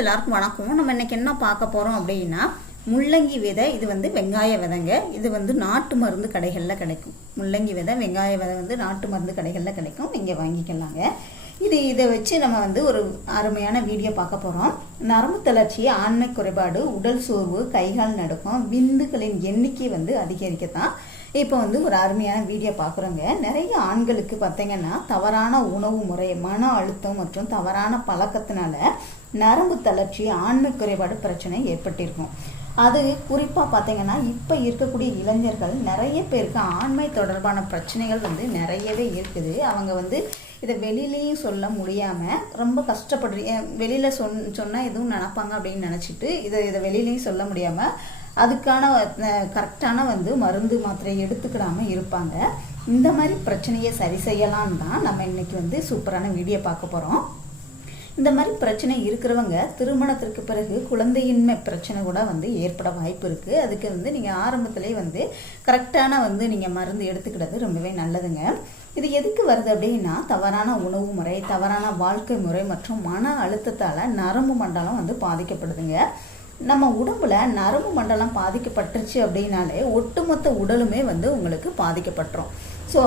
எல்லாருக்கும் வணக்கம். நம்ம இன்னைக்கு என்ன பார்க்க போகிறோம் அப்படின்னா முள்ளங்கி விதை இது வந்து வெங்காய விதைங்க. இது வந்து நாட்டு மருந்து கடைகளில் கிடைக்கும். முள்ளங்கி விதை வெங்காய விதை வந்து நாட்டு மருந்து கடைகளில் கிடைக்கும். இங்கே வாங்கிக்கலாங்க. இது இதை வச்சு நம்ம வந்து ஒரு அருமையான வீடியோ பார்க்க போகிறோம் நரம்பு தளர்ச்சி ஆண்மை குறைபாடு உடல் சோர்வு கைகால் நடுக்கம் விந்துகளின் எண்ணிக்கை வந்து அதிகரிக்கத்தான் இப்போ வந்து ஒரு அருமையான வீடியோ பார்க்குறோங்க. நிறைய ஆண்களுக்கு பார்த்தீங்கன்னா தவறான உணவு முறை மன அழுத்தம் மற்றும் தவறான பழக்கத்தினால நரம்பு தளர்ச்சி ஆண்மை குறைபாடு பிரச்சனை ஏற்பட்டிருக்கும். அது குறிப்பாக பார்த்தீங்கன்னா இப்போ இருக்கக்கூடிய இளைஞர்கள் நிறைய பேருக்கு ஆண்மை தொடர்பான பிரச்சனைகள் வந்து நிறையவே இருக்குது. அவங்க வந்து இதை வெளியிலையும் சொல்ல முடியாமல் ரொம்ப கஷ்டப்படுறீங்க வெளியில் சொன் சொன்னால் எதுவும் நினப்பாங்க அப்படின்னு நினச்சிட்டு இதை இதை வெளியிலையும் சொல்ல முடியாமல் அதுக்கான கரெக்டான வந்து மருந்து மாத்திரை எடுத்துக்கிடாமல் இருப்பாங்க. இந்த மாதிரி பிரச்சனையை சரி செய்யலான்னு தான் நம்ம இன்னைக்கு வந்து சூப்பரான வீடியோ பார்க்க போகிறோம் இந்த மாதிரி பிரச்சனை இருக்கிறவங்க திருமணத்திற்கு பிறகு குழந்தையின்மை பிரச்சனை கூட வந்து ஏற்பட வாய்ப்பு இருக்குது அதுக்கு வந்து நீங்கள் ஆரம்பத்துலேயே வந்து கரெக்டான வந்து நீங்கள் மருந்து எடுத்துக்கிறது ரொம்பவே நல்லதுங்க. இது எதுக்கு வருது அப்படின்னா தவறான உணவு முறை தவறான வாழ்க்கை முறை மற்றும் மன அழுத்தத்தால் நரம்பு மண்டலம் வந்து பாதிக்கப்படுதுங்க. நம்ம உடம்புல நரம்பு மண்டலம் பாதிக்கப்பட்டுருச்சு அப்படின்னாலே ஒட்டுமொத்த உடலுமே வந்து உங்களுக்கு பாதிக்கப்பட்டுரும். ஸோ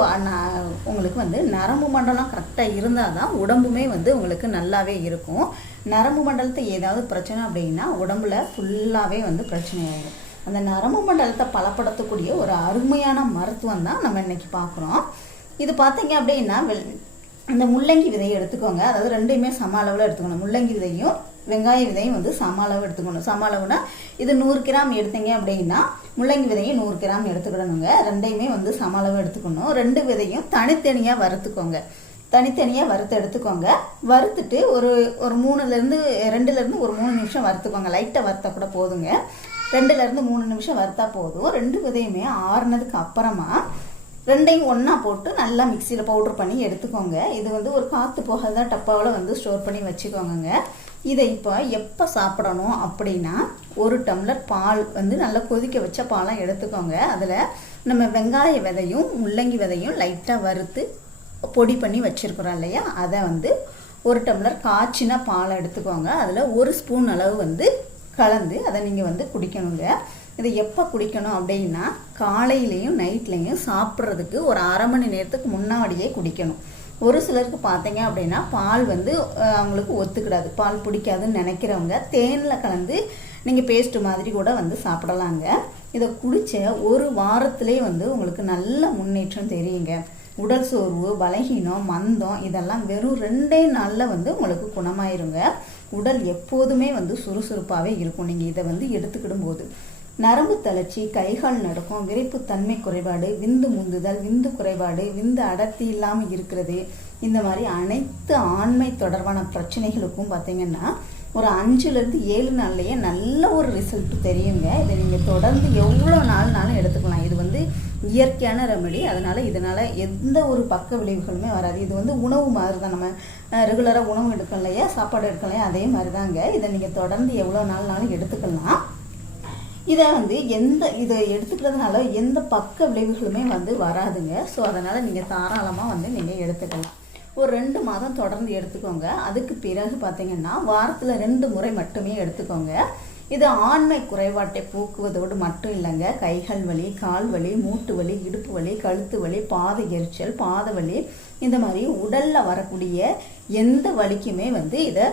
உங்களுக்கு வந்து நரம்பு மண்டலம் கரெக்டாக இருந்தால் தான் உடம்புமே வந்து உங்களுக்கு நல்லாவே இருக்கும். நரம்பு மண்டலத்தை ஏதாவது பிரச்சனை அப்படின்னா உடம்புல ஃபுல்லாகவே வந்து பிரச்சனை ஆகும் அந்த நரம்பு மண்டலத்தை பலப்படுத்தக்கூடிய ஒரு அருமையான மருத்துவம் தான் நம்ம இன்னைக்கு பார்க்குறோம். இது பார்த்தீங்க அப்படின்னா இந்த முள்ளங்கி விதையை எடுத்துக்கோங்க. அதாவது ரெண்டையுமே சம அளவில் எடுத்துக்கணும் முள்ளங்கி விதையும் வெங்காய விதையும் வந்து சம அளவு எடுத்துக்கணும். சம அளவுனா இது நூறு கிராம் எடுத்தீங்க அப்படின்னா முள்ளங்கி விதையும் நூறு கிராம் எடுத்துக்கிடணுங்க. ரெண்டையுமே வந்து சம அளவு எடுத்துக்கணும். ரெண்டு விதையும் தனித்தனியாக வறுத்துக்கோங்க. தனித்தனியாக வறுத்து எடுத்துக்கோங்க. வறுத்துட்டு ஒரு ஒரு மூணுலேருந்து ரெண்டுலேருந்து ஒரு மூணு நிமிஷம் வறுத்துக்கோங்க. லைட்டாக வறுத்தா கூட போதுங்க. ரெண்டுலேருந்து மூணு நிமிஷம் வறுத்தா போதும். ரெண்டு விதையுமே ஆறுனதுக்கு அப்புறமா ரெண்டையும் ஒன்றா போட்டு நல்லா மிக்சியில் பவுட்ரு பண்ணி எடுத்துக்கோங்க. இது வந்து ஒரு காற்று போகாத டப்பாவில் வந்து ஸ்டோர் பண்ணி வச்சுக்கோங்க இதை இப்போ எப்போ சாப்பிடணும் அப்படின்னா ஒரு டம்ளர் பால் வந்து நல்லா கொதிக்க வச்ச பாலாக எடுத்துக்கோங்க. அதில் நம்ம வெங்காய விதையும் முள்ளங்கி விதையும் லைட்டாக வறுத்து பொடி பண்ணி வச்சுருக்குறோம் இல்லையா? அதை வந்து ஒரு டம்ளர் காய்ச்சின பாலை எடுத்துக்கோங்க. அதில் ஒரு ஸ்பூன் அளவு வந்து கலந்து அதை நீங்கள் வந்து குடிக்கணுங்க. இதை எப்போ குடிக்கணும் அப்படின்னா காலையிலையும் நைட்லேயும் சாப்பிட்றதுக்கு ஒரு அரை மணி நேரத்துக்கு முன்னாடியே குடிக்கணும். ஒரு சிலருக்கு பார்த்தீங்க அப்படின்னா பால் வந்து அவங்களுக்கு ஒத்துக்கிடாது. பால் பிடிக்காதுன்னு நினைக்கிறவங்க தேனில் கலந்து நீங்கள் பேஸ்ட் மாதிரி கூட வந்து சாப்பிடலாங்க. இதை குடித்த ஒரு வாரத்திலே வந்து உங்களுக்கு நல்ல முன்னேற்றம் தெரியுங்க. உடல் சோர்வு பலகீனம் மந்தம் இதெல்லாம் வெறும் ரெண்டே நாளில் வந்து உங்களுக்கு குணமாயிருங்க. உடல் எப்போதுமே வந்து சுறுசுறுப்பாகவே இருக்கும். நீங்கள் இதை வந்து எடுத்துக்கிடும் போது நரம்பு தளர்ச்சி கைகால் நடக்கும் விரைப்புத்தன்மை குறைபாடு விந்து முந்துதல் விந்து குறைபாடு விந்து அடர்த்தி இல்லாமல் இருக்கிறது. இந்த மாதிரி அனைத்து ஆண்மை தொடர்பான பிரச்சனைகளுக்கும் பார்த்தீங்கன்னா ஒரு அஞ்சுலேருந்து ஏழு நாள்லேயே நல்ல ஒரு ரிசல்ட் தெரியுங்க. இதை நீங்கள் தொடர்ந்து எவ்வளோ நாள்னாலும் எடுத்துக்கலாம். இது வந்து இயற்கையான ரெமெடி அதனால் இதனால் எந்த ஒரு பக்க விளைவுகளுமே வராது. இது வந்து உணவு மாதிரி தான் நம்ம ரெகுலராக உணவு எடுக்கலாம் இல்லையா சாப்பாடு எடுக்கலாம் அதே மாதிரி தாங்க இதை நீங்கள் தொடர்ந்து எவ்வளோ நாள்னாலும் எடுத்துக்கலாம். இதை வந்து எந்த இதை எடுத்துக்கிறதுனால எந்த பக்க விளைவுகளுமே வந்து வராதுங்க. ஸோ அதனால் நீங்கள் தாராளமாக வந்து நீங்கள் எடுத்துக்கலாம். ஒரு ரெண்டு மாதம் தொடர்ந்து எடுத்துக்கோங்க. அதுக்கு பிறகு பார்த்தீங்கன்னா வாரத்தில் ரெண்டு முறை மட்டுமே எடுத்துக்கோங்க. இது ஆண்மை குறைபாட்டை போக்குவதோடு மட்டும் இல்லைங்க. கைகள் வலி கால் வலி மூட்டு வலி இடுப்பு வலி கழுத்து வலி பாத எரிச்சல் பாத வலி இந்த மாதிரி உடலில் வரக்கூடிய எந்த வலிக்குமே வந்து இதை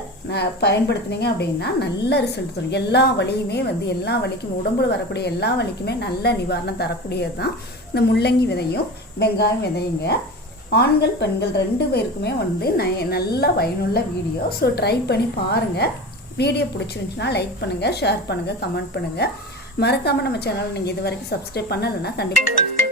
பயன்படுத்தினீங்க அப்படின்னா நல்ல ரிசல்ட் தரும். எல்லா வலியுமே வந்து எல்லா வலிக்கும் உடம்புல வரக்கூடிய எல்லா வலிக்குமே நல்ல நிவாரணம் தரக்கூடியது தான் இந்த முள்ளங்கி விதையும் வெங்காயம் விதையுங்க. ஆண்கள் பெண்கள் ரெண்டு பேருக்குமே வந்து நல்ல பயனுள்ள வீடியோ ஸோ ட்ரை பண்ணி பாருங்கள் வீடியோ பிடிச்சிருந்துச்சுன்னா லைக் பண்ணுங்கள் ஷேர் பண்ணுங்கள் கமெண்ட் பண்ணுங்கள் மறக்காமல் நம்ம சேனலை நீங்கள் இது வரைக்கும் சப்ஸ்கிரைப் பண்ணலைன்னா கண்டிப்பாக சப்ஸ்கிரைப்